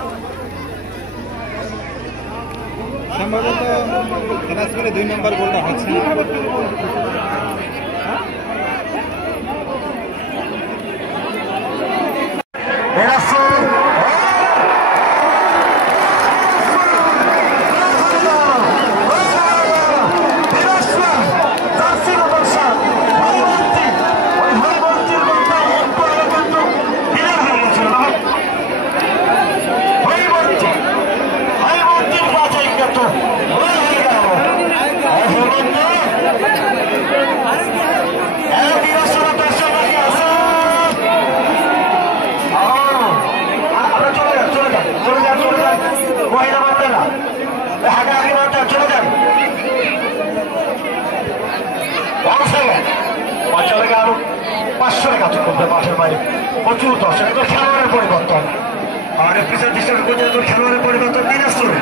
সম্ভবত দিনাজপুরে 2 নম্বর গোলটা হচ্ছে না। মাঠের বাইরে প্রচুর দর্শক, খেলোয়াড়ের পরিবর্তন। আর খেলোয়াড়ের পরিবর্তন দিনাজপুরে।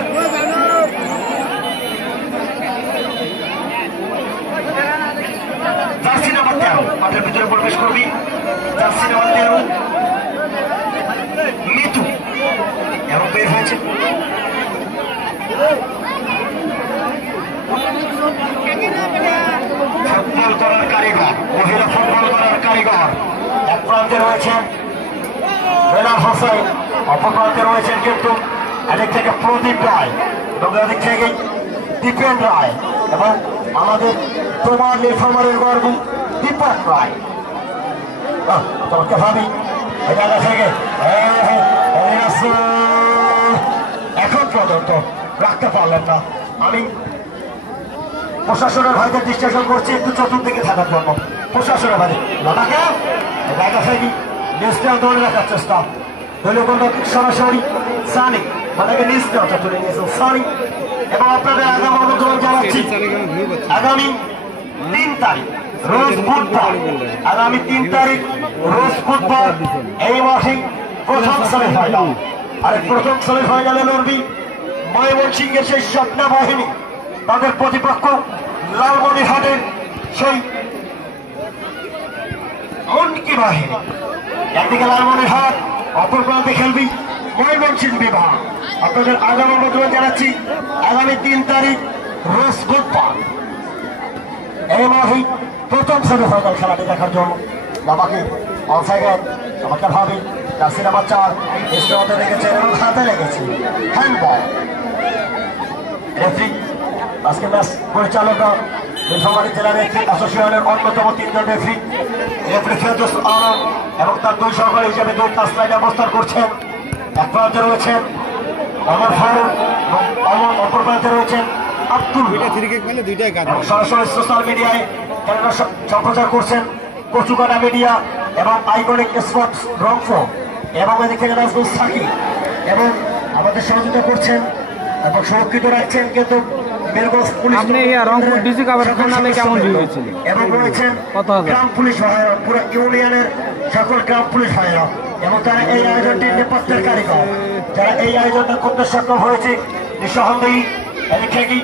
জার্সি নাম্বার 13 মাঠের ভিতরে প্রবেশ করবি। জার্সি নাম্বার 13 মিতু এবং বের হয়েছে। ফুটবল করার কারিগর, মহিলা ফুটবল করার কারিগর। এক প্রান্তে রয়েছেন বেলাল হোসেন, অপর প্রান্তে রয়েছেন কিন্তু এদিক থেকে প্রদীপ রায় এবং এদিক থেকে দীপেন রায় এবং আমাদের তোমার নীলফামারীর গর্ব দীপক রায়। তোমাকে ভাবি এটা থেকে এখন পর্যন্ত রাখতে পারলেন না। আমি প্রশাসনের ভাইদের ডিস্ট্রাকশন করছি একটু চতুর্দিকে থাকার জন্য। প্রশাসনের ভাই লতাকে জায়গা থেকে নিউজটাও ধরে রাখার চেষ্টা। দলীয় সরাসরি সানি তাদেরকে নিউজটা তুলে নিয়েছেন সানি। এবং আপনাদের আগাম অনুরোধ জানাচ্ছি আগামী 3 তারিখ রোজ বুধবার আগামী 3 তারিখ রোজ বুধবার এই মাসে প্রথম সেমিফাইনাল। আর প্রথম সেমিফাইনালে লড়বি ময়মনসিংহের সেই স্বপ্না বাহিনী, তাদের প্রতিপক্ষ লালমনিরহাটের সেই মনকি বাহিনী। একদিকে লালমনিরহাট, অপর প্রান্তে খেলবি ময়মনসিংহ বিভাগ। আপনাদের আগামী বদলে জানাচ্ছি আগামী 3 তারিখ রোজ বুধবার এই মাসে প্রথম সেমিফাইনাল খেলাটি দেখার জন্য বাবাকে অলসাইডের আমাকে ভাবি জার্সি নাম্বার 4 স্টেমতে লেগেছে এবং হাতে লেগেছে হ্যান্ডবল। রেফারি আজকে ম্যাচ পরিচালক নীলফামারী জেলা রেফারি অ্যাসোসিয়েশনের অন্যতম 3 জন রেফারি ফেরদৌস আলম এবং তার 2 সহকারী হিসেবে 2 টাচ লাইনে অবস্থান করছেন। এক প্রান্তে রয়েছেন অমর ফারুক, অপর প্রান্তে রয়েছেন আব্দুল। সরাসরি সোশ্যাল মিডিয়ায় খেলাটা সম্প্রচার করছেন কচুকাটা মিডিয়া এবং আইকনিক স্পোর্টস রংপুর এবং এদিকে নাজমুল সাকিব এবং আমাদের সহযোগিতা করছেন এবং সুরক্ষিত রাখছেন কিন্তু বেরগঞ্জ পুলিশ রংপুর ডিসি কাপের ফাইনালে কেমন ভিউ হয়েছিল এবং রয়েছেন গ্রাম পুলিশ ভাইরা, পুরো ইউনিয়নের সকল গ্রাম পুলিশ ভাইরা এবং তারা এই আয়োজনটির নেপথ্যের কারিগর, যারা এই আয়োজনটা করতে সক্ষম হয়েছে নিঃসন্দেহী এদিকে কি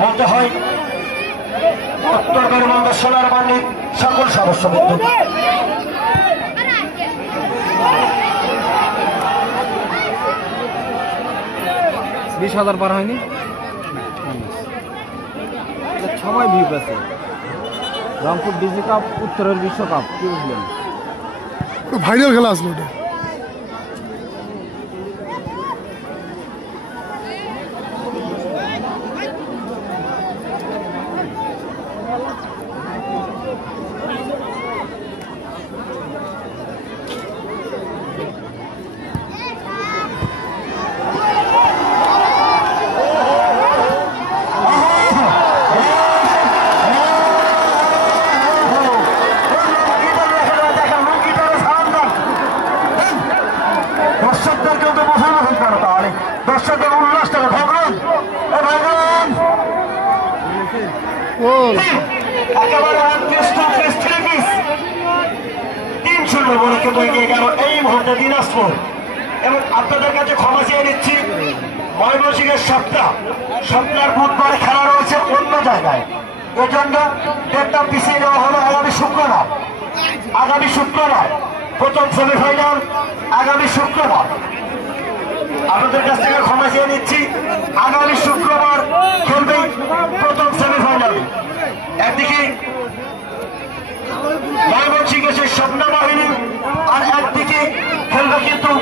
বলতে হয় উত্তর বেরবন্ধ সোনার বান্ডির সকল সদস্য বন্ধু। 20,000 পার হয়নি, সবাই ভিউ পেয়েছে। রংপুর ডিসি কাপ, উত্তরের বিশ্বকাপ, কি বুঝলেন? ভাইরাল খেলা আসলো ওটা। দর্শকদের উল্লাসটাকে ভগবান একেবারে 3-0 বলে কিন্তু এগিয়ে গেল এই মুহূর্তে দিনাজপুর। এবং আপনাদের কাছে ক্ষমা চেয়ে নিচ্ছি, ময়মনসিংহের স্বপ্নার বুধবারে খেলা রয়েছে অন্য জায়গায়, এজন্য ডেটটা পিছিয়ে দেওয়া হলো আগামী শুক্রবার প্রথম সেমিফাইনাল আগামী শুক্রবার। আপনাদের কাছ থেকে ক্ষমা চেয়ে নিচ্ছি, আগামী শুক্রবার খেলবে প্রথম সেমিফাইনাল। একদিকে ময়মনসিংহের সেই স্বপ্ন বাহিনী আর একদিকে খেলবে কিন্তু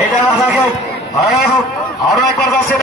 এই জায়গা থাকে